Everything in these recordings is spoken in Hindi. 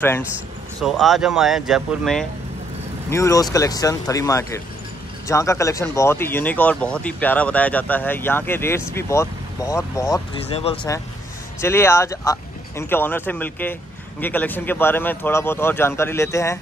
फ्रेंड्स, आज हम आए हैं जयपुर में न्यू रोज़ कलेक्शन थरी मार्केट, जहाँ का कलेक्शन बहुत ही यूनिक और बहुत ही प्यारा बताया जाता है। यहाँ के रेट्स भी बहुत बहुत बहुत रीजनेबल्स हैं। चलिए आज इनके ऑनर से मिलके इनके कलेक्शन के बारे में थोड़ा बहुत और जानकारी लेते हैं।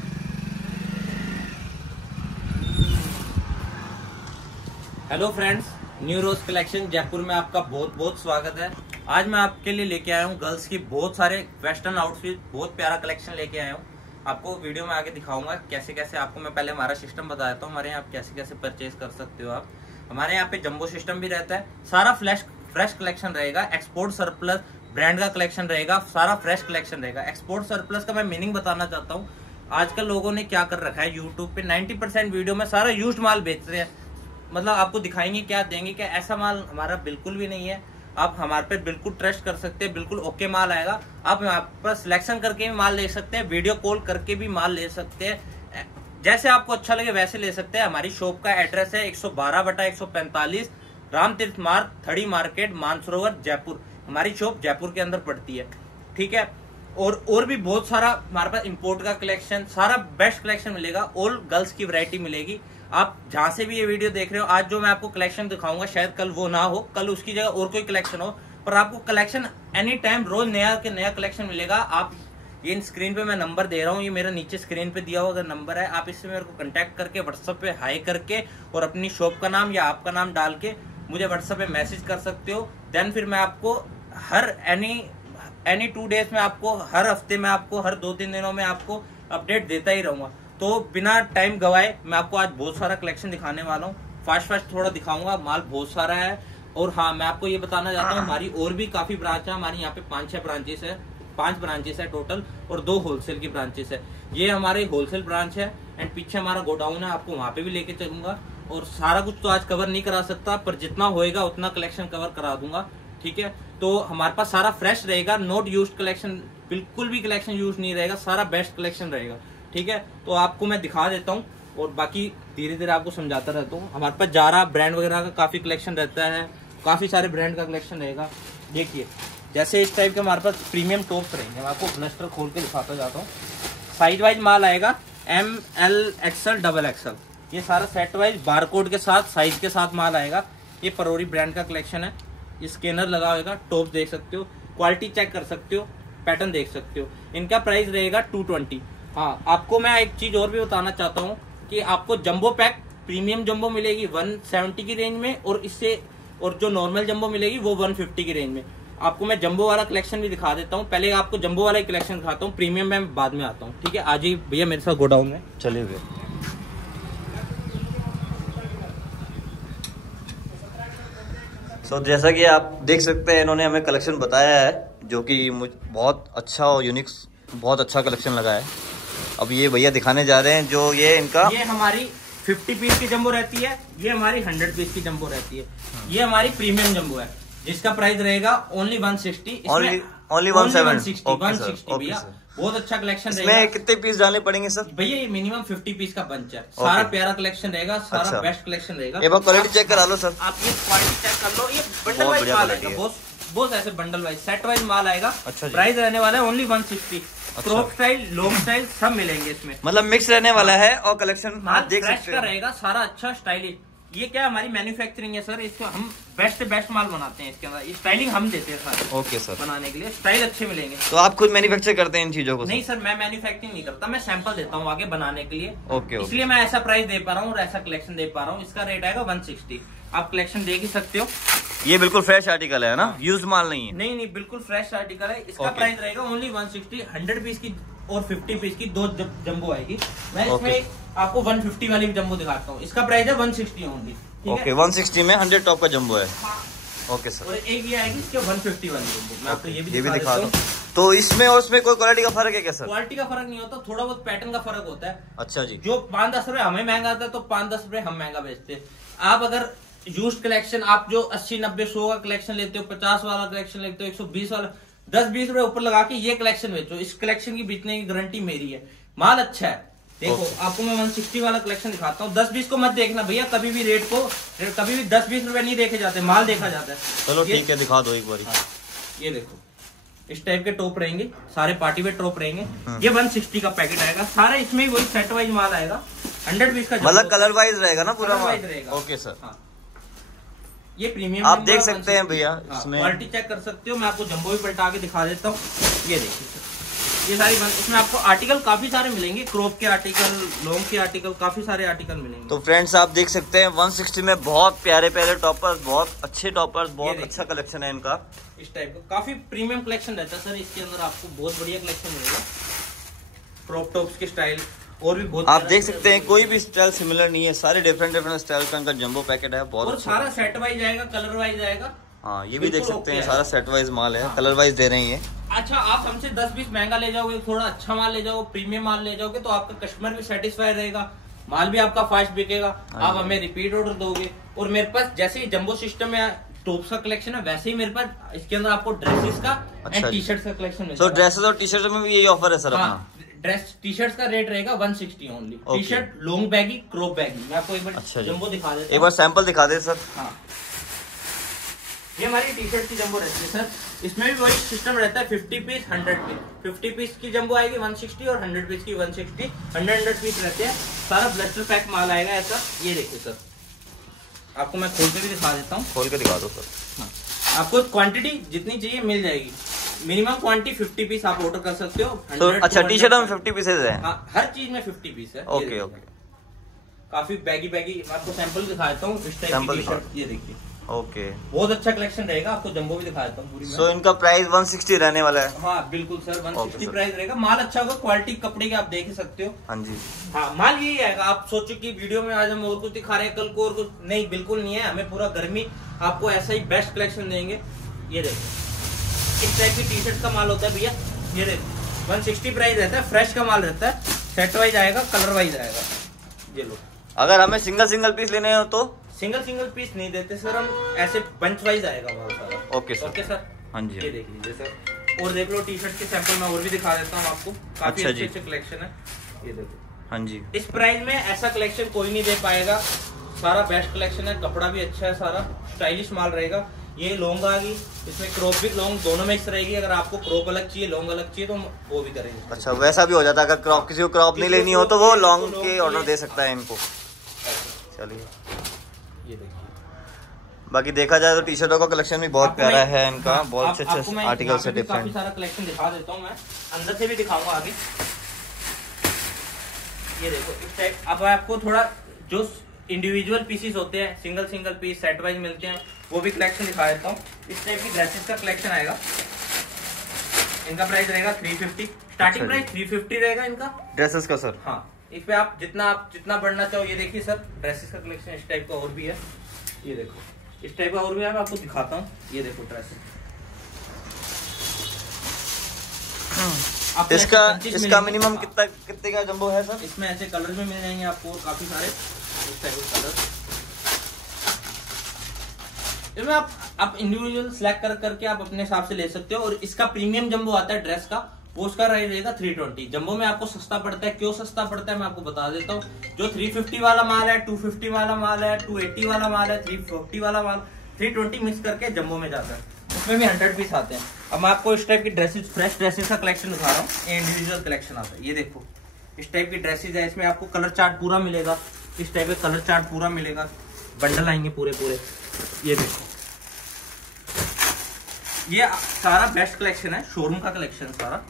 हेलो फ्रेंड्स, न्यू रोज कलेक्शन जयपुर में आपका बहुत बहुत स्वागत है। आज मैं आपके लिए लेके आया हूँ गर्ल्स की बहुत सारे वेस्टर्न आउटफिट, बहुत प्यारा कलेक्शन लेके आया हूँ। आपको वीडियो में आगे दिखाऊंगा कैसे कैसे आपको मैं पहले हमारा सिस्टम बता देता हूँ। हमारे यहाँ आप कैसे कैसे परचेज कर सकते हो। आप हमारे यहाँ पे जंबो सिस्टम भी रहता है। सारा फ्रेश कलेक्शन रहेगा। एक्सपोर्ट सरप्लस ब्रांड का कलेक्शन रहेगा। सारा फ्रेश कलेक्शन रहेगा। एक्सपोर्ट सरप्लस का मैं मीनिंग बताना चाहता हूँ। आजकल लोगों ने क्या कर रखा है, यूट्यूब पे 90% वीडियो में सारा यूज्ड माल बेच रहे हैं। मतलब आपको दिखाएंगे क्या, देंगे क्या, ऐसा माल हमारा बिल्कुल भी नहीं है। आप हमारे पे बिल्कुल ट्रस्ट कर सकते हैं। बिल्कुल ओके माल आएगा। आप यहाँ पर सिलेक्शन करके भी माल ले सकते हैं, वीडियो कॉल करके भी माल ले सकते हैं। जैसे आपको अच्छा लगे वैसे ले सकते हैं। हमारी शॉप का एड्रेस है 112/145 रामतीर्थ मार्ग, थड़ी मार्केट, मानसरोवर, जयपुर। हमारी शॉप जयपुर के अंदर पड़ती है, ठीक है। और भी बहुत सारा हमारे पास इंपोर्ट का कलेक्शन, सारा बेस्ट कलेक्शन मिलेगा। ऑल गर्ल्स की वैरायटी मिलेगी। आप जहां से भी ये वीडियो देख रहे हो, आज जो मैं आपको कलेक्शन दिखाऊंगा शायद कल वो ना हो, कल उसकी जगह और कोई कलेक्शन हो, पर आपको कलेक्शन एनी टाइम रोज नया के नया कलेक्शन मिलेगा। आप ये स्क्रीन पे मैं नंबर दे रहा हूँ, ये मेरा नीचे स्क्रीन पे दिया हुआ अगर नंबर है, आप इससे मेरे को कांटेक्ट करके व्हाट्सएप पे हाई करके और अपनी शॉप का नाम या आपका नाम डाल के मुझे व्हाट्सएप पे मैसेज कर सकते हो। देन फिर मैं आपको हर एनी 2 डेज में आपको, हर हफ्ते में आपको, हर 2-3 दिनों में आपको अपडेट देता ही रहूंगा। तो बिना टाइम गवाए मैं आपको आज बहुत सारा कलेक्शन दिखाने वाला हूँ। फास्ट थोड़ा दिखाऊंगा, माल बहुत सारा है। और हाँ, मैं आपको ये बताना चाहता हूँ, हमारी और भी काफी ब्रांच है। हमारी यहाँ पे 5-6 ब्रांचेस है, 5 ब्रांचेस है टोटल, और 2 होलसेल की ब्रांचेस है। ये हमारे होलसेल ब्रांच है एंड पीछे हमारा गोडाउन है। आपको वहां पे भी लेके चलूंगा। और सारा कुछ तो आज कवर नहीं करा सकता, पर जितना होएगा उतना कलेक्शन कवर करा दूंगा, ठीक है। तो हमारे पास सारा फ्रेश रहेगा, नॉट यूज्ड कलेक्शन, बिल्कुल भी कलेक्शन यूज नहीं रहेगा, सारा बेस्ट कलेक्शन रहेगा, ठीक है। तो आपको मैं दिखा देता हूँ और बाकी धीरे धीरे आपको समझाता रहता हूँ। हमारे पास जारा ब्रांड वगैरह का काफी कलेक्शन रहता है, काफी सारे ब्रांड का कलेक्शन रहेगा। देखिए जैसे इस टाइप के हमारे पास प्रीमियम टॉप्स रहेंगे। मैं आपको ब्लस्टर खोल के दिखाता जाता हूँ। साइज वाइज माल आएगा ML XL XXL, ये सारा सेट वाइज बारकोड के साथ साइज के साथ माल आएगा। ये परोरी ब्रांड का कलेक्शन है। ये स्कैनर लगा होगा, टॉप देख सकते हो, क्वालिटी चेक कर सकते हो, पैटर्न देख सकते हो। इनका प्राइस रहेगा 220। हाँ, आपको मैं एक चीज और भी बताना चाहता हूँ कि आपको जंबो पैक प्रीमियम जंबो मिलेगी 170 की रेंज में, और इससे और जो नॉर्मल जंबो मिलेगी वो 150 की रेंज में। आपको मैं जंबो वाला कलेक्शन भी दिखा देता हूँ। पहले आपको जंबो वाला कलेक्शन दिखाता हूँ, प्रीमियम में बाद में आता हूँ, ठीक है। आज ही भैया मेरे साथ गोडाउन में चलिए भैया। जैसा कि आप देख सकते हैं, इन्होंने हमें कलेक्शन बताया है जो कि मुझे बहुत अच्छा और यूनिक, बहुत अच्छा कलेक्शन लगा है। अब ये भैया दिखाने जा रहे हैं जो ये हमारी 50 पीस की जंबो रहती है, ये हमारी 100 पीस की जंबो रहती है। ये हमारी प्रीमियम जंबो है, जिसका प्राइस रहेगा ओनली 160, ओनली 160 भैया। बहुत अच्छा कलेक्शन रहेगा। इसमें कितने पीस डालने पड़ेंगे सर? भैया ये मिनिमम 50 पीस का बंच है। सारा प्यारा कलेक्शन रहेगा, सारा बेस्ट कलेक्शन रहेगा। एक बार क्वालिटी चेक करा लो सर। आप ये क्वालिटी चेक कर लो। ये बंडल वाइज माल आएगा, बहुत ऐसे बंडल वाइज, सेट वाइज माल आएगा। अच्छा, प्राइस रहने वाला है only 160। Crop style, long style सब मिलेंगे इसमें, मतलब मिक्स रहने वाला है। और कलेक्शन देख सकते हैं रहेगा सारा अच्छा स्टाइलिश। ये क्या हमारी मैन्युफैक्चरिंग है सर, इसको हम बेस्ट से बेस्ट माल बनाते हैं। इसके अंदर ये स्टाइलिंग हम देते हैं सर। ओके सर, बनाने के लिए स्टाइल अच्छे मिलेंगे। तो आप खुद मैन्युफैक्चर करते हैं इन चीजों को? नहीं सर, मैं मैन्युफैक्चरिंग नहीं करता, मैं सैंपल देता हूँ आगे बनाने के लिए। ओके, इसलिए मैं ऐसा प्राइस दे पा रहा हूँ और ऐसा कलेक्शन दे पा रहा हूँ। इसका रेट आएगा 160। आप कलेक्शन देख ही सकते हो। ये बिल्कुल फ्रेश आर्टिकल है ना, यूज माल नहीं है? नहीं, बिल्कुल फ्रेश आर्टिकल है। इसका प्राइस रहेगा ओनली 160। 100 पीस की और 50 पीस की 2 जंबो आएगी। मैं इसमें आपको 150 वाली जंबो दिखाता हूँ। इसका प्राइस है 160 ओनली, ओके। 160 में 100 टॉप का जंबो है। Okay sir. और एक ये आएगी इसके 150 वाली जंबो। मैं आपको ये भी दिखा दूं। तो इसमें और उसमें कोई क्वालिटी का फर्क है क्या सर? क्वालिटी का फर्क नहीं होता, थोड़ा बहुत पैटर्न का फर्क होता है। अच्छा जी। जो 5-10 रुपए हमें महंगा आता है, तो 5-10 रुपए हम महंगा बेचते हैं। आप अगर यूज्ड कलेक्शन, आप जो 80-90-100 का कलेक्शन लेते हो, 50 वाला कलेक्शन लेते हो, 120 वाला, 10-20 रुपए ऊपर लगा के ये कलेक्शन बेचो। इस कलेक्शन की बेचने की गारंटी मेरी है। माल अच्छा है। देखो आपको मैं 160 वाला कलेक्शन दिखाता हूँ। 10-20 को मत देखना भैया, कभी भी रेट को, कभी भी 10-20 रुपए नहीं देखे जाते, माल देखा जाता है। चलो ठीक है, दिखा दो एक बार। ये देखो इस टाइप के टॉप रहेंगे, सारे पार्टी वेयर टॉप रहेंगे। ये 160 का पैकेट आएगा, सारे इसमें वही सेट वाइज माल आएगा। 100 पीस का मतलब कलर वाइज रहेगा ना पूरा वाइज रहेगा। Okay sir. हाँ। ये प्रीमियम आप देख सकते हैं भैया, इसमें क्वालिटी चेक कर सकते हो। मैं आपको जंबो भी पलटा के दिखा देता हूँ। ये देखिए सर, ये सारी इसमें आपको आर्टिकल काफी सारे मिलेंगे, क्रॉप के आर्टिकल, लॉन्ग के आर्टिकल, काफी सारे आर्टिकल मिलेंगे। तो फ्रेंड्स आप देख सकते हैं 160 में बहुत प्यारे प्यारे टॉपर्स, बहुत अच्छे टॉपर्स, बहुत अच्छा कलेक्शन है इनका। इस टाइप का काफी प्रीमियम कलेक्शन रहता है सर। इसके अंदर आपको बहुत बढ़िया कलेक्शन मिलेगा, क्रॉप टॉप्स के स्टाइल और भी बहुत। आप देख सकते हैं कोई भी स्टाइल सिमिलर नहीं है, सारे डिफरेंट डिफरेंट स्टाइल का इनका जंबो पैकेट है। बहुत और सारा सेट वाइज आएगा, कलर वाइज आएगा। हाँ, ये भी देख सकते हैं सारा सेट वाइज माल है, कलर वाइज दे रही है। अच्छा, आप हमसे 10-20 महंगा ले जाओगे, थोड़ा अच्छा माल ले जाओगे, प्रीमियम माल ले जाओगे, तो आपका कस्टमर भी सेटिस्फाई रहेगा, माल भी आपका फास्ट बिकेगा, आप हमें रिपीट ऑर्डर दोगे। और मेरे पास जैसे ही जंबो सिस्टम में टॉप्स का कलेक्शन है, वैसे ही मेरे पास इसके अंदर आपको ड्रेसेस का एंड टी शर्ट का कलेक्शन मिलेगा। तो ड्रेसेस और टी शर्ट में भी यही ऑफर है सर अपना? ड्रेस टी शर्ट का रेट रहेगा 160 only. T shirt long baggy, crop baggy. मैं आपको एक बार जंबो दिखा देता हूं। एक बार सैंपल दिखा दे सर। हाँ, ये हमारी टी शर्ट की जंबो रहती है सर। इसमें भी वही सिस्टम रहता है, 50 पीस 100 पीस। 50 पीस की जंबो आएगी 160 और 100 पीस की 160। 100 पीस रहते हैं, सारा ब्लस्टर पैक माल आएगा ऐसा। ये देखिए सर, आपको मैं खोल के भी दिखा देता हूँ। खोल के दिखा दो सर। हाँ, आपको क्वांटिटी जितनी चाहिए मिल जाएगी। मिनिमम क्वांटिटी 50 पीस आप ऑर्डर कर सकते हो। तो अच्छा, टी शर्ट में 50 पीसेज है? हाँ, हर चीज में 50 पीस है। Okay okay. काफी बैगी बैगी, मैं आपको सैंपल दिखा देता हूँ। इस टाइप की टी शर्ट, ये देखिए। ओके, बहुत अच्छा कलेक्शन रहेगा। आपको जंबो भी दिखा देता हूँ पूरी। सो इनका प्राइस 160 रहने वाला है? हाँ बिल्कुल सर, 160 प्राइस रहेगा। माल अच्छा होगा, क्वालिटी कपड़े की आप देख ही सकते हो। हाँ जी। हाँ, माल यही आएगा। आप सोचो कि वीडियो में आज हम और कुछ दिखा रहे हैं, कल को और कुछ नहीं, बिल्कुल नहीं है। हमें पूरा गर्मी आपको ऐसा ही बेस्ट कलेक्शन देंगे। ये देखो, इस टाइप की टी शर्ट का माल होता है भैया। ये देखो 160 प्राइस रहता है, फ्रेश का माल रहता है, सेट वाइज आएगा, कलर वाइज आएगा। ये लो, अगर हमें सिंगल सिंगल पीस लेने हो तो? सिंगल पीस नहीं देते सर हम, ऐसे बंच वाइज आएगा माल सारा। Okay sir. Okay sir. हाँ जी। ये देख लीजिए सर, और देख लो टी शर्ट के सैंपल मैं और भी दिखा देता हूँ आपको। काफी अच्छे कलेक्शन है। ये देखो। हाँ जी। इस प्राइस में ऐसा कलेक्शन कोई नहीं दे पाएगा। सारा बेस्ट कलेक्शन है, कपड़ा भी अच्छा है, सारा स्टाइलिश माल रहेगा। ये लॉन्ग आ गई, इसमें क्रॉप भी लॉन्ग दोनों मिक्स रहेगी। अगर आपको क्रॉप अलग चाहिए, लॉन्ग अलग चाहिए, तो हम वो भी करेंगे। अच्छा, वैसा भी हो जाता है। अगर क्रॉप किसी को क्रॉप नहीं लेनी हो तो वो लॉन्ग के ऑर्डर दे सकता है इनको। चलिए, ये देखिए। बाकी देखा जाए तो टी शर्टों का कलेक्शन भी बहुत प्यारा है इनका। बहुत अच्छे आर्टिकल से डिफरेंट काफी सारा कलेक्शन दिखा देता हूँ। मैं अंदर से भी दिखाऊंगा आगे। ये देखो, इस टाइप। अब आपको थोड़ा जो इंडिविजुअल पीसेस होते हैं, सिंगल पीस सेट वाइज मिलते हैं, वो भी कलेक्शन दिखा देता हूँ। इस टाइप की ड्रेसेस का कलेक्शन आएगा। इनका प्राइस रहेगा 350। स्टार्टिंग प्राइस 350 रहेगा इनका ड्रेसेस का सर। हाँ, इस पे आप जितना बढ़ना चाहो। ये देखिए सर, ड्रेसेस का कलेक्शन इस टाइप का और भी है। ये देखो, इस टाइप का और भी है, मैं आपको दिखाता हूँ। ये देखो ड्रेसेस। इसका मिनिमम कितने का जंबो है सर? इसमें ऐसे कलर में मिल जाएंगे आपको काफी सारे, इस टाइप के कलर। इसमें आप इंडिविजुअल सिलेक्ट करके आप अपने हिसाब से ले सकते हो। और इसका प्रीमियम जंबो आता है ड्रेस का, वो उसका रेट रहेगा 320। जंबो में आपको सस्ता पड़ता है। क्यों सस्ता पड़ता है मैं आपको बता देता हूँ। जो 350 वाला माल है, 250 वाला माल है, 280 वाला माल है, 340 वाला माल, 320 मिक्स करके जंबो में जाता है। उसमें भी 100 पीस आते हैं। अब मैं आपको इस टाइप की ड्रेसेस, फ्रेश ड्रेसेस का कलेक्शन दिखा रहा हूँ। ये इंडिविजुअल कलेक्शन आता है। ये देखो, इस टाइप की ड्रेसेस है। इसमें आपको कलर चार्ट पूरा मिलेगा। इस टाइप का कलर चार्ट पूरा मिलेगा, बंडल आएंगे पूरे। ये देखो, ये सारा बेस्ट कलेक्शन है, शोरूम का कलेक्शन सारा।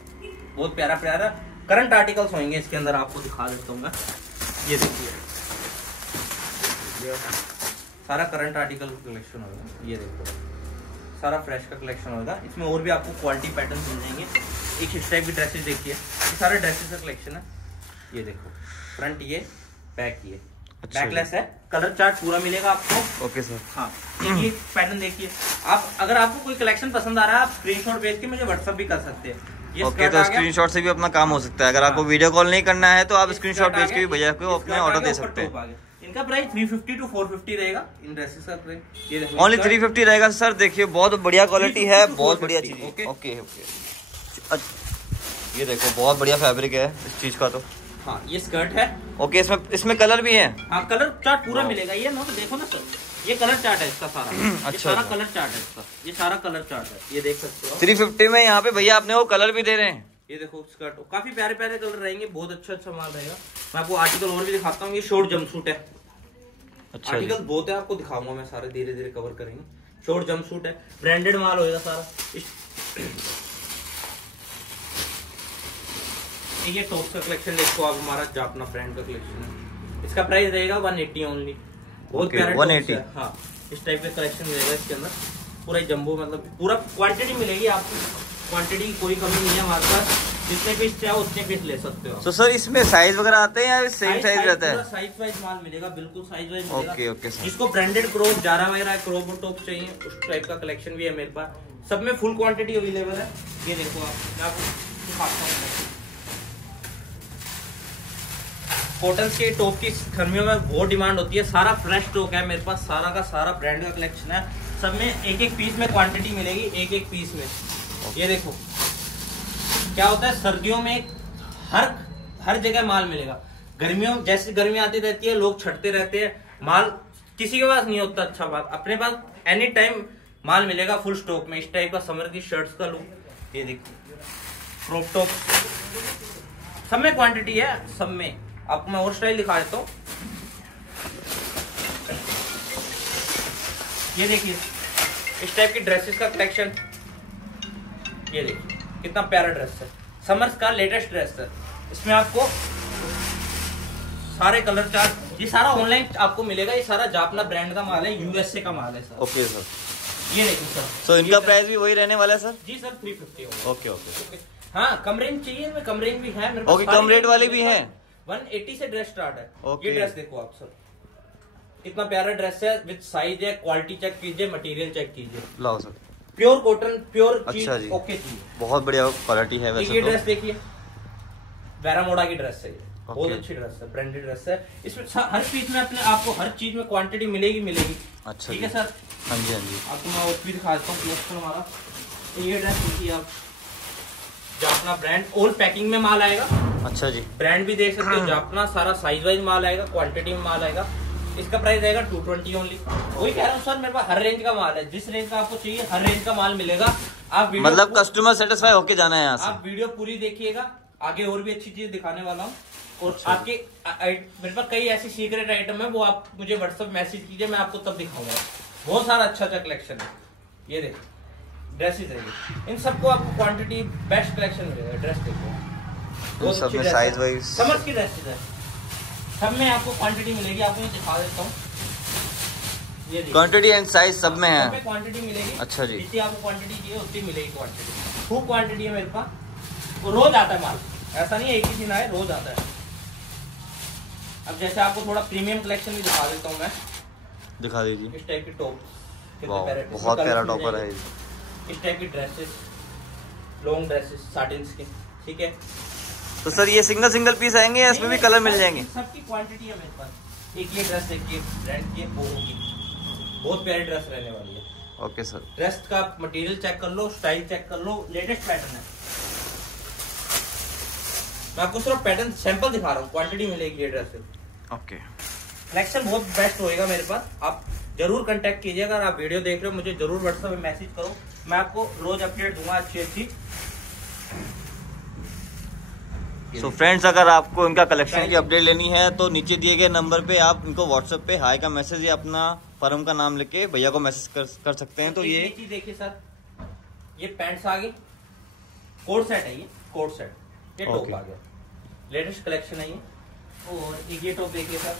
बहुत प्यारा प्यारा करंट आर्टिकल्स होंगे इसके अंदर, आपको दिखा देता हूँ मैं। ये देखिए, सारा करंट आर्टिकल कलेक्शन होगा। ये देखो, सारा फ्रेश का कलेक्शन होगा। इसमें और भी आपको क्वालिटी पैटर्न मिल जाएंगे। एक इस टाइप की ड्रेसेस देखिए, ये सारे ड्रेसेस का कलेक्शन है। ये देखो, फ्रंट ये, बैक ये, बैकलेस है। कलर चार्ट पूरा मिलेगा आपको। Okay sir. हाँ, ये पैटर्न देखिए आप। अगर आपको कोई कलेक्शन पसंद आ रहा है, आप स्क्रीनशॉट भेज के मुझे व्हाट्सएप भी कर सकते हैं। ओके, तो स्क्रीनशॉट से भी अपना काम हो सकता है। अगर आपको वीडियो कॉल नहीं करना है तो आप स्क्रीनशॉट भेज के भी भैया को अपने ऑर्डर दे सकते हैं। इनका प्राइस 350 to 450 रहेगा इन ड्रेसेस का प्राइस। ये देखो, ओनली 350 रहेगा सर। देखिए, बहुत बढ़िया क्वालिटी है, बहुत बढ़िया चीज। Okay okay. ये देखो, बहुत बढ़िया फैब्रिक है इस चीज का। तो हाँ, ये स्कर्ट है। ओके, इसमें कलर भी है। हाँ, कलर चार्ट पूरा मिलेगा। ये नोट देखो ना सर, ये कलर चार्ट है इसका सारा। अच्छा, ये सारा कलर चार्ट है इसका, ये सारा कलर चार्ट है, ये देख सकते हो। 350 में यहाँ पे भैया अपने वो कलर भी दे रहे हैं। ये देखो स्कर्ट, काफी प्यारे प्यारे कलर रहेंगे, बहुत अच्छा माल रहेगा। मैं आपको आर्टिकल और भी दिखाता हूँ। ये शॉर्ट जंपसूट है। अच्छा, आर्टिकल बहुत है, आपको दिखाऊंगा मैं सारे, धीरे धीरे कवर करेंगे। शॉर्ट जंपसूट है, ब्रांडेड माल होगा सारा। ये टॉप का कलेक्शन देखो आप, हमारा जापना ब्रांड का कलेक्शन है। इसका प्राइस रहेगा 180 ओनली। बहुत प्यारा 180। हाँ, इस टाइप का कलेक्शन रहेगा इसके अंदर। पूरा जंबो, मतलब पूरा क्वांटिटी मिलेगी आपको, क्वांटिटी की कोई कमी नहीं है हमारे पास। जितने पीस चाहो उतने पीस ले सकते हो। तो सर इसमें साइज वगैरह आते हैं या सेम साइज रहता है? साइज वाइज माल मिलेगा, बिल्कुल साइज वाइज मिलेगा। Okay okay sir. जिसको ब्रांडेड क्रॉप, जारा वगैरह क्रॉप टॉप चाहिए, उस टाइप का कलेक्शन भी है मेरे पास। सब में फुल क्वांटिटी अवेलेबल है। ये देखो आप, मैं आपको दिखाता हूँ। कॉटन के टॉप की गर्मियों में बहुत डिमांड होती है। सारा फ्रेश स्टॉक है मेरे पास, सारा का सारा ब्रांड का कलेक्शन है। सब में एक एक पीस में क्वांटिटी मिलेगी, एक एक पीस में। ये देखो क्या होता है, सर्दियों में हर जगह माल मिलेगा। गर्मियों, जैसे गर्मी आती रहती है, लोग छटते रहते हैं, माल किसी के पास नहीं होता अच्छा माल। अपने पास एनी टाइम माल मिलेगा फुल स्टॉक में। इस टाइप का समर की शर्ट्स का लुक, ये देखो क्रॉप टॉप, सब में क्वांटिटी है, सब में। आपको मैं और स्टाइल दिखा देता हूँ। ये देखिए इस टाइप की ड्रेसेस का कलेक्शन। ये देखिए कितना प्यारा ड्रेस है, समर्स का लेटेस्ट ड्रेस है। इसमें आपको सारे कलर चार्ट, ये सारा ऑनलाइन आपको मिलेगा। ये सारा जापना ब्रांड का माल है, यूएसए का माल है सर। Okay sir. ये देखिए सर, तो इनका प्राइस भी वही रहने वाला है सर? जी सर, 350 होगा। Okay okay. हाँ, कम रेंज चाहिए, में कम रेंज भी है मेरे पास। ओके, कम रेट वाले भी हैं। 180 से ड्रेस स्टार्ट है। ओके। ये ड्रेस देखो आप सर, कितना प्यारा ड्रेस है, विद साइज है। क्वालिटी चेक कीजिए, मटेरियल चेक कीजिए। लाओ सर। प्योर कॉटन, प्योर चीज। अच्छा जी, ओके चीज, बहुत बढ़िया क्वालिटी है वैसे। ये तो ड्रेस देखिए, वेरामोडा की ड्रेस है। बहुत ओके। अच्छी ड्रेस है, ब्रांडेड ड्रेस है। इसमें हर चीज में अपने आपको हर चीज में क्वांटिटी मिलेगी। अच्छा, ठीक है सर। हाँ जी हाँ जी। आपको मैं और भी दिखा देता हूँ क्लोज पर हमारा। ये ड्रेस देखिए आप, जापना ब्रांड, ओल्ड पैकिंग में माल आएगा। अच्छा जी। ब्रांड भी देख सकते हो जापना, सारा साइज वाइज माल आएगा, क्वांटिटी में माल आएगा। इसका प्राइस रहेगा 220 ओनली। वही कह रहा हूँ सर, मेरे पास हर रेंज का माल है। जिस रेंज का आपको चाहिए हर रेंज का माल मिलेगा। आप मतलब कस्टमर सेटिस्फाई होके जाना है यहाँ से। आप वीडियो पूरी देखिएगा, आगे और भी अच्छी चीज दिखाने वाला हूँ। और अच्छा। आपके मेरे पास कई ऐसी सीक्रेट आइटम है, वो आप मुझे व्हाट्सएप मैसेज कीजिए, मैं आपको तब दिखाऊंगा। बहुत सारा अच्छा कलेक्शन है। ये देखो ड्रेसेस है, ये इन सबको आपको क्वांटिटी बेस्ट कलेक्शन मिलेगा। ड्रेस देखो, सब में साइज वाइज समझ की ड्रेसेस है, सब में आपको क्वांटिटी मिलेगी। आपको मैं दिखा देता हूँ। ये क्वांटिटी एंड साइज सब में है। क्वांटिटी मिलेगी। अच्छा जी। जितनी आपको क्वांटिटी चाहिए उतनी मिलेगी क्वांटिटी। खूब क्वांटिटी है मेरे पास, वो रोज आता है माल, ऐसा नहीं है एक ही दिन आए, रोज आता है। अब जैसे आपको थोड़ा प्रीमियम कलेक्शन भी दिखा देता हूँ मैं। दिखा दीजिए। इस टाइप की टॉप, बहुत प्यारा टॉपर है। इस टाइप की ड्रेसेस, लॉन्ग ड्रेसेस साटिन्स की, ठीक है। तो सर ये सिंगल पीस आएंगे या इसमें भी कलर मिल जाएंगे? सबकी क्वांटिटी है मेरे पास। एक ये ड्रेस देखिए, ब्रांड की पोलो की, बहुत प्यारी ड्रेस रहने वाली है। Okay sir. ड्रेस का मटेरियल चेक कर लो, स्टाइल चेक कर लो, लेटेस्ट पैटर्न है। मैं आपको सिर्फ पैटर्न सैंपल दिखा रहा हूँ, क्वांटिटी मिलेगी ये ड्रेस से। ओके। कलेक्शन बहुत बेस्ट होएगा मेरे पास। आप जरूर कांटेक्ट कीजिए। अगर आप वीडियो देख रहे हो मुझे जरूर व्हाट्सएप में मैसेज करो, मैं आपको रोज अपडेट दूंगा अच्छी। सो फ्रेंड्स, अगर आपको इनका कलेक्शन की अपडेट लेनी है तो नीचे दिए गए नंबर पे आप इनको व्हाट्सएप पे हाई का मैसेज या अपना फर्म का नाम लेके भैया को मैसेज कर सकते हैं। तो ये चीज देखिए सर, ये पैंट्स आ गई, कोट सेट है, ये कोट सेट, ये टॉप आ गया, लेटेस्ट कलेक्शन है ये। और एक ये टॉप देखिए सर,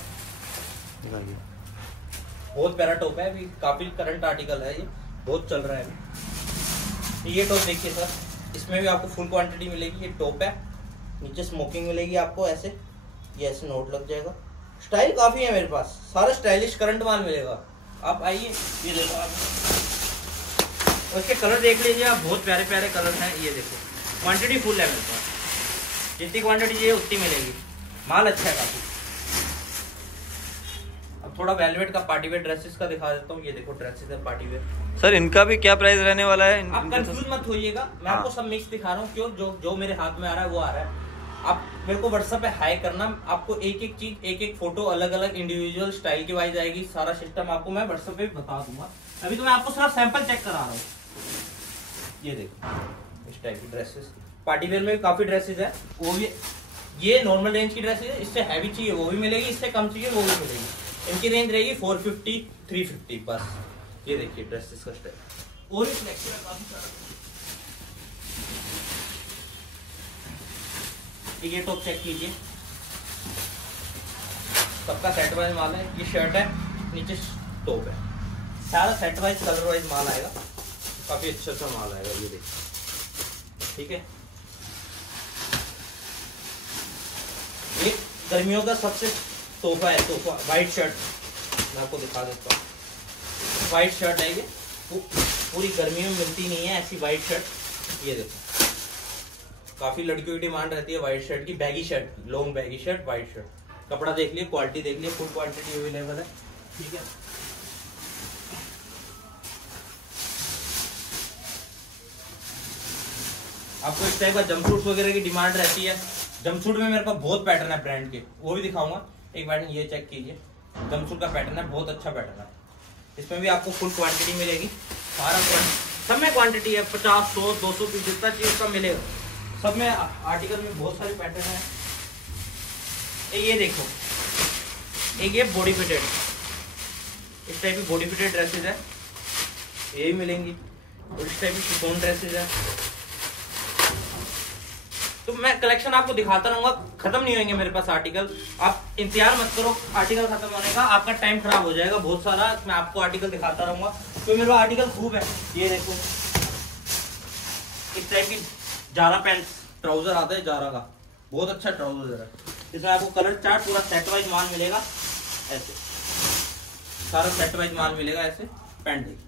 बहुत प्यारा टॉप है, अभी काफी करंट आर्टिकल है, ये बहुत चल रहा है अभी। ये टॉप देखिए सर, इसमें भी आपको फुल क्वांटिटी मिलेगी। ये टॉप है, नीचे स्मोकिंग मिलेगी आपको, ऐसे ये ऐसे नोट लग जाएगा। स्टाइल काफी है मेरे पास, सारा स्टाइलिश करंट माल मिलेगा। आप आइए, ये देखो आप, और इसके कलर देख लीजिए आप, बहुत प्यारे प्यारे कलर हैं। ये देखो क्वांटिटी फुल है मेरे पास, जितनी क्वांटिटी चाहिए उतनी मिलेगी। माल अच्छा है काफी। अब थोड़ा वेलवेट का पार्टी वेयर ड्रेसेस का दिखा देता हूँ। ये देखो ड्रेसेस है पार्टी वेयर। सर इनका भी क्या प्राइस रहने वाला है? आप कंफ्यूज मत होइएगा, मैं आपको सब मिक्स दिखा रहा हूँ। क्यों, जो मेरे हाथ में आ रहा है वो आ रहा है। आप मेरे को व्हाट्सएप पे हाई करना, आपको एक एक चीज एक एक फोटो अलग अलग इंडिविजुअल स्टाइल की वाइज आएगी। सारा सिस्टम आपको मैं व्हाट्सएप पे बता दूंगा। अभी तो मैं आपको सिर्फ सैंपल चेक करा रहा हूँ। ये देखो इस टाइप की ड्रेसेस, पार्टी वेयर में काफी ड्रेसेस है, वो भी ये नॉर्मल रेंज की ड्रेसेस है। इससे हैवी चाहिए वो भी मिलेगी, इससे कम चाहिए वो भी मिलेगी। इनकी रेंज रहेगी 450 350 बस। ये देखिए ड्रेसेस का स्टाइल और भी सिलेक्शन है काफी सारा। ये टॉप चेक कीजिए, सबका सेट वाइज माल है। ये शर्ट है, नीचे टॉप है, सारा सेट वाइज कलर वाइज माल आएगा, काफी अच्छा माल आएगा। ये देखिए ठीक है। ये गर्मियों का सबसे तोहफा है, तोहफा व्हाइट शर्ट मैं आपको दिखा देता हूँ। व्हाइट शर्ट है ये, पूरी गर्मियों में मिलती नहीं है ऐसी व्हाइट शर्ट। ये देखो काफी लड़कियों की डिमांड रहती है व्हाइट शर्ट की, baggy shirt, long baggy shirt white shirt. कपड़ा देख लिए, क्वालिटी देख लिए, फुल क्वांटिटी अवेलेबल है। ठीक है, आपको इस टाइप का जंपसूट वगैरह की डिमांड रहती है। जंपसूट में मेरे पास बहुत पैटर्न है ब्रांड के, वो भी दिखाऊंगा। एक पैटर्न ये चेक कीजिए, जंपसूट का पैटर्न है, बहुत अच्छा पैटर्न है। इसमें भी आपको फुल क्वांटिटी मिलेगी, सारा सब में क्वांटिटी है, 50 100 200 पीस जितना चाहिए उसका मिलेगा। सब में आर्टिकल में बहुत सारे पैटर्न है। ये देखो, एक ये बॉडी फिटेड, इस टाइप की बॉडी फिटेड ड्रेसेस है, ये भी मिलेंगी। और इस टाइप की शिफॉन ड्रेसेस है। तो मैं कलेक्शन आपको दिखाता रहूंगा, खत्म नहीं होंगे मेरे पास आर्टिकल। आप इंतजार मत करो आर्टिकल खत्म होने का, आपका टाइम खराब हो जाएगा बहुत सारा। मैं आपको आर्टिकल दिखाता रहूंगा, तो मेरे पास आर्टिकल खूब है। ये देखो इस टाइप की जारा पैंट ट्राउजर आता है, जारा का बहुत अच्छा ट्राउजर है। इसमें आपको कलर चार्ट पूरा सेट वाइज माल मिलेगा, ऐसे सारा सेट वाइज माल मिलेगा। ऐसे पैंट देखिए,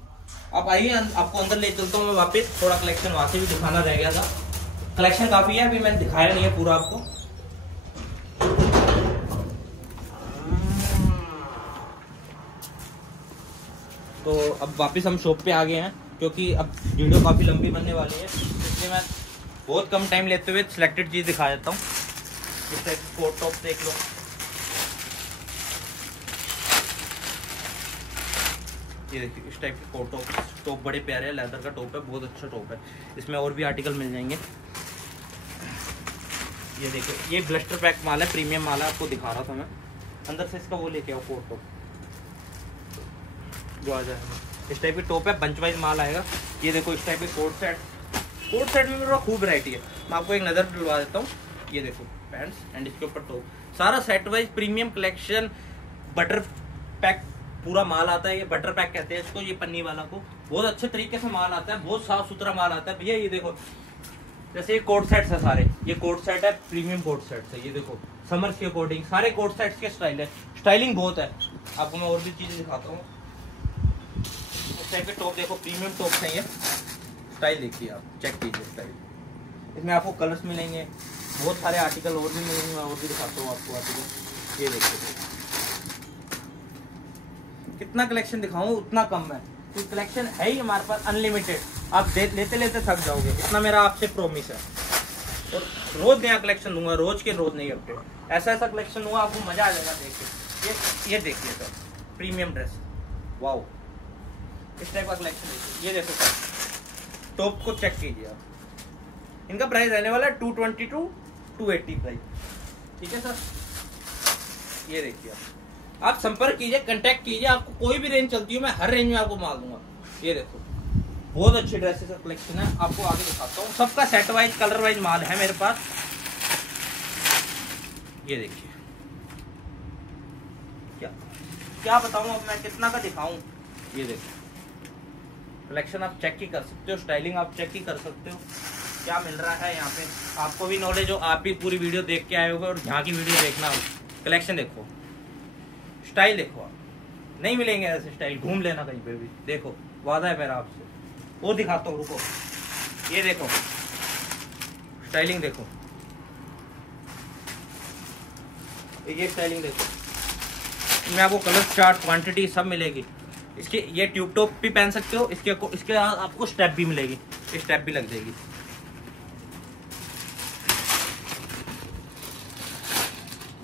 आप आइए आपको अंदर ले चलता हूँ मैं वापस। थोड़ा कलेक्शन वहां से भी दिखाना रह गया था, कलेक्शन काफी है, अभी मैंने दिखाया नहीं है पूरा आपको। तो अब वापस हम शॉप पे आ गए हैं, क्योंकि अब वीडियो काफी लंबी बनने वाली है, इसलिए मैं बहुत कम टाइम लेते हुए सिलेक्टेड चीज दिखा देता हूँ। इस टाइप कोट टॉप देख लो, ये देखिए इस टाइप के कोट टॉप, टॉप बड़े प्यारे हैं, लेदर का टॉप है, बहुत अच्छा टॉप है। इसमें और भी आर्टिकल मिल जाएंगे। ये देखिए ये ब्लस्टर पैक माल है, प्रीमियम माल है, आपको दिखा रहा था मैं। अंदर से इसका वो लेके आओ कोट टॉप जो आ जाएगा। इस टाइप की टॉप है, बंच वाइज माल आएगा। ये देखो इस टाइप के कोट सेट, कोट सेट में मेरा खूब वैरायटी है, मैं आपको एक नज़र डलवा देता हूँ। ये देखो पैंट्स एंड इसके ऊपर टॉप, सारा set wise premium collection. Butter pack पूरा माल आता है, ये बटर पैक कहते हैं इसको, ये पन्नी वाला को बहुत अच्छे तरीके से माल आता है, बहुत साफ सुथरा माल आता है भैया। ये देखो जैसे ये कोट सेट्स है सारे, ये कोट सेट है, प्रीमियम कोट सेट्स है। ये देखो समर के अकॉर्डिंग सारे कोट सेट्स के स्टाइल है, स्टाइलिंग बहुत है। आपको मैं और भी चीजें दिखाता हूँ। इस टाइप के टॉप देखो, प्रीमियम टॉप है ये, स्टाइल देखिए आप, चेक कीजिए स्टाइल। इसमें आपको कलर्स मिलेंगे, बहुत सारे आर्टिकल और भी मिलेंगे, मैं और भी दिखाता हूँ आपको आर्टिकल। ये देखिए कितना कलेक्शन दिखाऊं उतना कम है, तो कलेक्शन है ही हमारे पास अनलिमिटेड। आप लेते लेते थक जाओगे, इतना मेरा आपसे प्रॉमिस है। और रोज नया कलेक्शन दूंगा, रोज के रोज नहीं अपडेट, ऐसा ऐसा कलेक्शन दूंगा आपको मजा आ जाएगा देख के। ये देखिए सर, प्रीमियम ड्रेस, वाओ, इस टाइप का कलेक्शन देखिए। ये देखो सर, टॉप को चेक कीजिए आप, इनका प्राइस रहने वाला है 220 to 280 प्राइस। ठीक है सर, ये देखिए आप संपर्क कीजिए, कांटेक्ट कीजिए, आपको कोई भी रेंज चलती है मैं हर रेंज में आपको माल दूंगा। ये देखो बहुत अच्छी ड्रेसेस का कलेक्शन है, आपको आगे दिखाता हूँ। सबका सेट वाइज कलर वाइज माल है मेरे पास। ये देखिए क्या बताऊं अब मैं, कितना का दिखाऊं। ये देखो कलेक्शन आप चेक ही कर सकते हो, स्टाइलिंग आप चेक ही कर सकते हो, क्या मिल रहा है यहाँ पे। आपको भी नॉलेज हो, आप भी पूरी वीडियो देख के आए होगे और यहाँ की वीडियो देखना हो। कलेक्शन देखो, स्टाइल देखो, आप नहीं मिलेंगे ऐसे स्टाइल, घूम लेना कहीं पे भी। देखो वादा है मेरा आपसे, वो दिखाता हूँ, रुको। ये देखो स्टाइलिंग देखो, ये स्टाइलिंग देखो, इसमें आपको कलर चार्ट क्वांटिटी सब मिलेगी। इसके ये ट्यूब टॉप भी पहन सकते हो, इसके आपको स्टेप भी मिलेगी, स्टेप भी लग जाएगी।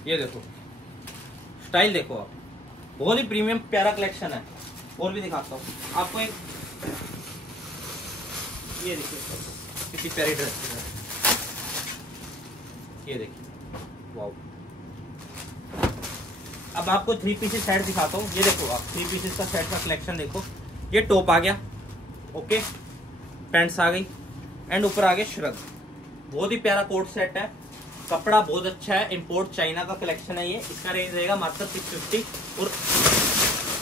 ये देखो स्टाइल देखो आप, बहुत ही प्रीमियम प्यारा कलेक्शन है। और भी दिखाता हूँ आपको एक, ये देखिए कितनी प्यारी ड्रेस है, ये देखिए वाओ। अब आपको 3 पीसेस सेट दिखाता हूँ। ये देखो आप 3 पीसेस का सेट का कलेक्शन देखो। ये टॉप आ गया, ओके, पैंट्स आ गई एंड ऊपर आ गया श्रग। बहुत ही प्यारा कोट सेट है, कपड़ा बहुत अच्छा है, इंपोर्ट चाइना का कलेक्शन है ये। इसका रेंज रहेगा मात्र 650 और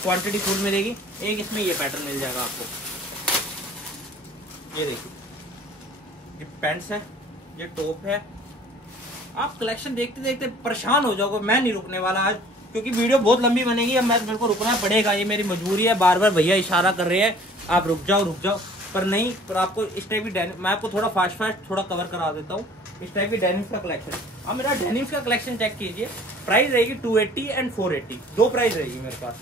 क्वांटिटी फुल मिलेगी। एक इसमें ये पैटर्न मिल जाएगा आपको, ये देखिए, ये पैंट्स है, ये टॉप है। आप कलेक्शन देखते देखते परेशान हो जाओगे। मैं नहीं रुकने वाला आज, क्योंकि वीडियो बहुत लंबी बनेगी। अब मेरे को रुकना पड़ेगा, ये मेरी मजबूरी है। बार बार भैया इशारा कर रहे हैं आप रुक जाओ, पर नहीं। पर आपको इस टाइप की मैं आपको थोड़ा फास्ट थोड़ा कवर करा देता हूँ। इस टाइप की डेनिम्स का कलेक्शन। अब मेरा डेनिम्स का कलेक्शन चेक कीजिए। प्राइस रहेगी 280 एंड 480, 2 प्राइस रहेगी मेरे पास।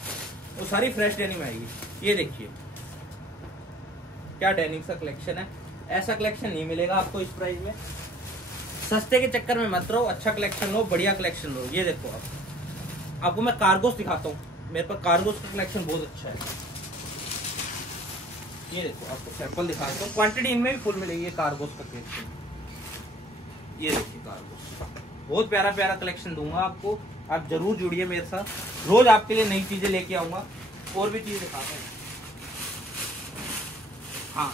वो सारी फ्रेश डेनिम आएगी। ये देखिए क्या डेनिम्स का कलेक्शन है। ऐसा कलेक्शन नहीं मिलेगा आपको इस प्राइस में। सस्ते के चक्कर में मत रहो, अच्छा कलेक्शन लो, बढ़िया कलेक्शन लो। ये देखो आपको मैं कार्गोस दिखाता हूँ। मेरे पास कार्गोस का कलेक्शन बहुत अच्छा है। ये देखो आपको सैंपल दिखाता हूँ, क्वांटिटी इनमें भी फुल मिलेगी। ये कार्गोस का कलेक्शन, ये देखिए कार्गोस, बहुत प्यारा प्यारा कलेक्शन दूंगा आपको। आप जरूर जुड़िए मेरे साथ, रोज आपके लिए नई चीजें लेके आऊंगा। और भी चीज दिखाता हूँ। हाँ,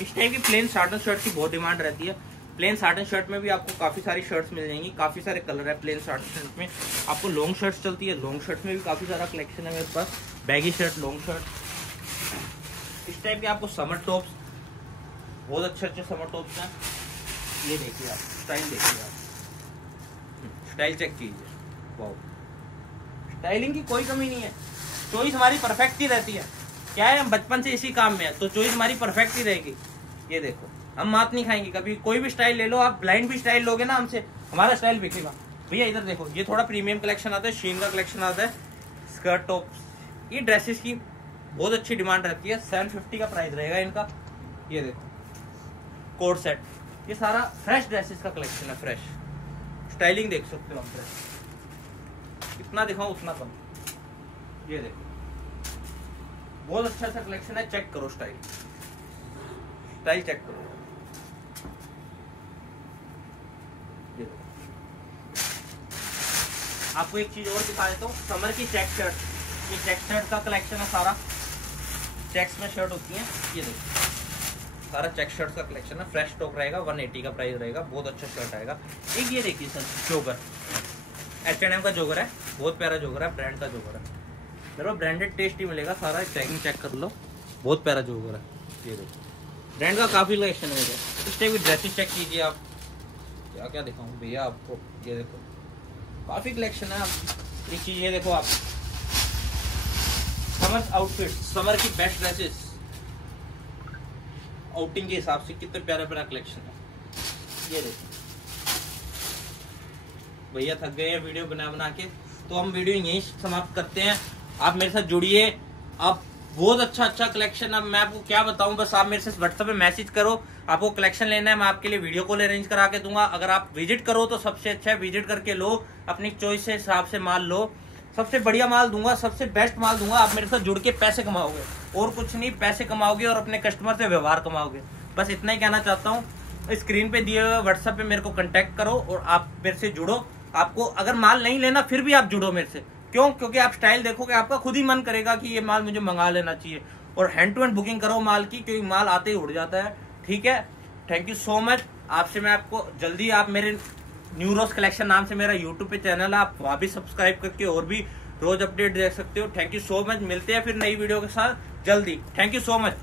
इस टाइप की प्लेन साटन शर्ट की बहुत डिमांड रहती है। प्लेन साटन शर्ट में भी आपको काफी सारी शर्ट्स मिल जाएंगी, काफी सारे कलर है प्लेन साटन शर्ट में। आपको लॉन्ग शर्ट्स चलती है, लॉन्ग शर्ट में भी काफी सारा कलेक्शन है मेरे पास। बैगी शर्ट, लॉन्ग शर्ट, इस टाइप के आपको समर टॉप्स, बहुत अच्छे अच्छे समर टॉप्स हैं। ये देखिए आप, स्टाइल देखिए आप, स्टाइल चेक कीजिए, वाओ। स्टाइलिंग की कोई कमी नहीं है, चॉइस हमारी परफेक्ट ही रहती है। क्या है, हम बचपन से इसी काम में है, तो चॉइस हमारी परफेक्ट ही रहेगी। ये देखो, हम मात नहीं खाएंगे कभी। कोई भी स्टाइल ले लो आप, ब्लाइंड भी स्टाइल लोगे ना हमसे, हमारा स्टाइल बिकेगा। भैया इधर देखो, ये थोड़ा प्रीमियम कलेक्शन आता है, शीन का कलेक्शन आता है, स्कर्ट टॉप। ये ड्रेसेस की बहुत अच्छी डिमांड रहती है। 750 का प्राइस रहेगा इनका। ये देखो कोट सेट, ये सारा फ्रेश ड्रेसेस का कलेक्शन है, फ्रेश। स्टाइलिंग देख सकते हो आप, ड्रेस कितना दिखाऊं उतना कम। ये देखो बहुत अच्छा सा कलेक्शन है, चेक करो स्टाइल, स्टाइल चेक करो। ये देखो, आपको एक चीज और दिखा देता हूँ, समर की चेक शर्ट। ये चेक शर्ट का कलेक्शन है सारा, चेक्स में शर्ट होती है। ये देखो सारा चेक शर्ट का कलेक्शन है, फ्रेश स्टॉक रहेगा। 180 का प्राइस रहेगा, बहुत अच्छा शर्ट आएगा। एक ये देखिए सर, जोगर, H&M का जोगर है, बहुत प्यारा जोगर है, ब्रांड का जोगर है। मेरा ब्रांडेड टेस्ट ही मिलेगा सारा। टैगिंग चेक कर लो, बहुत प्यारा जोगर है। ये देखो ब्रांड का काफी कलेक्शन है मेरे। इस टाइप की ड्रेसेस चेक कीजिए आप, क्या क्या दिखाऊं भैया आपको। ये देखो काफी कलेक्शन है। आप एक चीज ये देखो आप, समर आउटफिट, समर की बेस्ट ड्रेसेस आउटिंग के हिसाब से, कितने प्यारा प्यारा कलेक्शन है। ये देखो भैया थक गए हैं वीडियो बना बना के, तो हम वीडियो यहीं समाप्त करते हैं। आप मेरे साथ जुड़िए, आप बहुत अच्छा अच्छा कलेक्शन। अब मैं आपको क्या बताऊं, बस आप मेरे से व्हाट्सएप पे मैसेज करो, आपको कलेक्शन लेना है, मैं आपके लिए वीडियो कॉल अरेंज करा के दूंगा। अगर आप विजिट करो तो सबसे अच्छा है, विजिट करके लो, अपनी चॉइस से हिसाब से माल लो। सबसे बढ़िया माल दूंगा, सबसे बेस्ट माल दूंगा। आप मेरे साथ जुड़ के पैसे कमाओगे, और कुछ नहीं, पैसे कमाओगे और अपने कस्टमर से व्यवहार कमाओगे। बस इतना ही कहना चाहता हूँ। स्क्रीन पे दिए हुए व्हाट्सएप पे मेरे को कांटेक्ट करो और आप मेरे से जुड़ो। आपको अगर माल नहीं लेना फिर भी आप जुड़ो मेरे से, क्यों? क्योंकि आप स्टाइल देखोगे, आपका खुद ही मन करेगा कि ये माल मुझे मंगा लेना चाहिए। और हैंड टू हैंड बुकिंग करो माल की, क्योंकि माल आते ही उड़ जाता है। ठीक है, थैंक यू सो मच। आपसे मैं आपको जल्दी, आप मेरे न्यू रोज कलेक्शन नाम से मेरा यूट्यूब पे चैनल है, आप वहाँ भी सब्सक्राइब करके और भी रोज अपडेट देख सकते हो। थैंक यू सो मच, मिलते हैं फिर नई वीडियो के साथ जल्दी। Thank you so much.